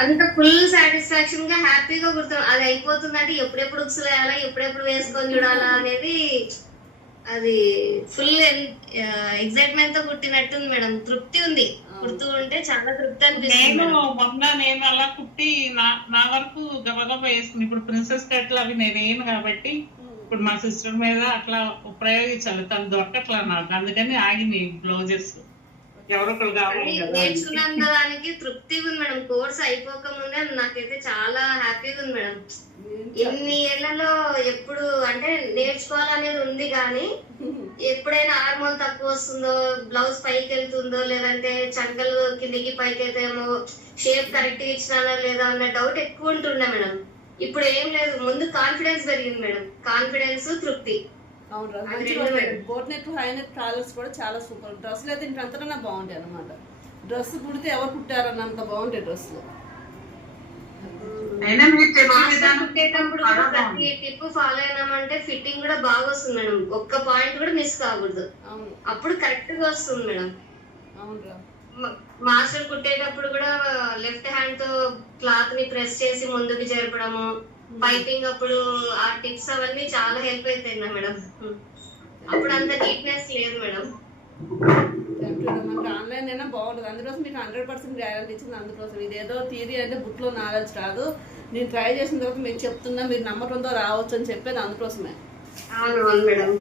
అంత full satisfaction గా హ్యాపీగా కుడతాం. అది అయిపోతుందంటే ఎప్పుడెప్పుడు ఉక్సులు వేయాలా, ఎప్పుడెప్పుడు వేసుకొని చూడాలా అనేది అది ఫుల్ ఎగ్జైట్మెంట్ తో కుట్టినట్టుంది మేడం. తృప్తి ఉంది, కుడుతూ ఉంటే చాలా తృప్తి అనిపిస్తుంది. నేను అలా కుట్టి నా వరకు గబగబా వేసుకుని ఇప్పుడు ప్రిన్సెస్ కట్లు అవి నేనేను కాబట్టి ఇప్పుడు మా సిస్టర్ మీద అట్లా ప్రయోగించాలి, తను దొరకట్లా నాకు, అందుకని ఆగింది బ్లౌజెస్. ఎవరొకరు కావాలి నేర్చుకున్నంత దానికి తృప్తిగా ఉంది మేడం. కోర్స్ అయిపోక ముందే నాకైతే చాలా హ్యాపీగా ఉంది మేడం. ఎన్ని ఏళ్లలో ఎప్పుడు అంటే నేర్చుకోవాలనేది ఉంది కానీ ఎప్పుడైనా హార్మోన్ తక్కువ వస్తుందో, బ్లౌజ్ పైకి వెళ్తుందో, లేదంటే చంకలు కిందికి పైకి అయితేమో షేప్ కరెక్ట్ గా ఇచ్చినా లేదా అన్న డౌట్ ఎక్కువ ఉంటుండే మేడం. ఇప్పుడు ఏం లేదు, ముందు కాన్ఫిడెన్స్ పెరిగింది మేడం. కాన్ఫిడెన్స్, తృప్తి. Boat neck high neck travels కూడా చాలా సూపర్. డ్రెస్సులు అయితే ఇంకంతకన్నా బాగుంటాయి అనమాట. డ్రెస్ కుడితే ఎవరు కుట్టారన్నంత బాగుంటాయి డ్రెస్సులు. కుట్టేటప్పుడు ప్రతి టిప్ ఫాలో అయినామంటే ఫిట్టింగ్ కూడా బాగా వస్తుంది మేడం. ఒక్క పాయింట్ కూడా మిస్ కాకూడదు, అప్పుడు కరెక్ట్ గా వస్తుంది మేడం. మాస్టర్ కుట్టేటప్పుడు కూడా లెఫ్ట్ హ్యాండ్ తో క్లాత్ ని ప్రెస్ చేసి ముందుకు జరపడము, పైపింగ్ అప్పుడు ఆ టిప్స్ అవన్నీ చాలా హెల్ప్ అవుతాయి మేడం. అప్పుడు అంత నీట్నెస్ లేదు మేడం. మనకి ఆన్లైన్ అయినా బాగుంటుంది, అందుకోసం మీకు 100% గ్యారెంటీ ఇచ్చింది. అందుకోసం ఇదేదో థియరీ అంటే బుక్లో నాలెడ్జ్ కాదు, నేను ట్రై చేసిన తర్వాత మీకు చెప్తున్నా, మీరు నమ్మకంతో రావచ్చు అని చెప్పేది అందుకోసమే. అవును మేడం.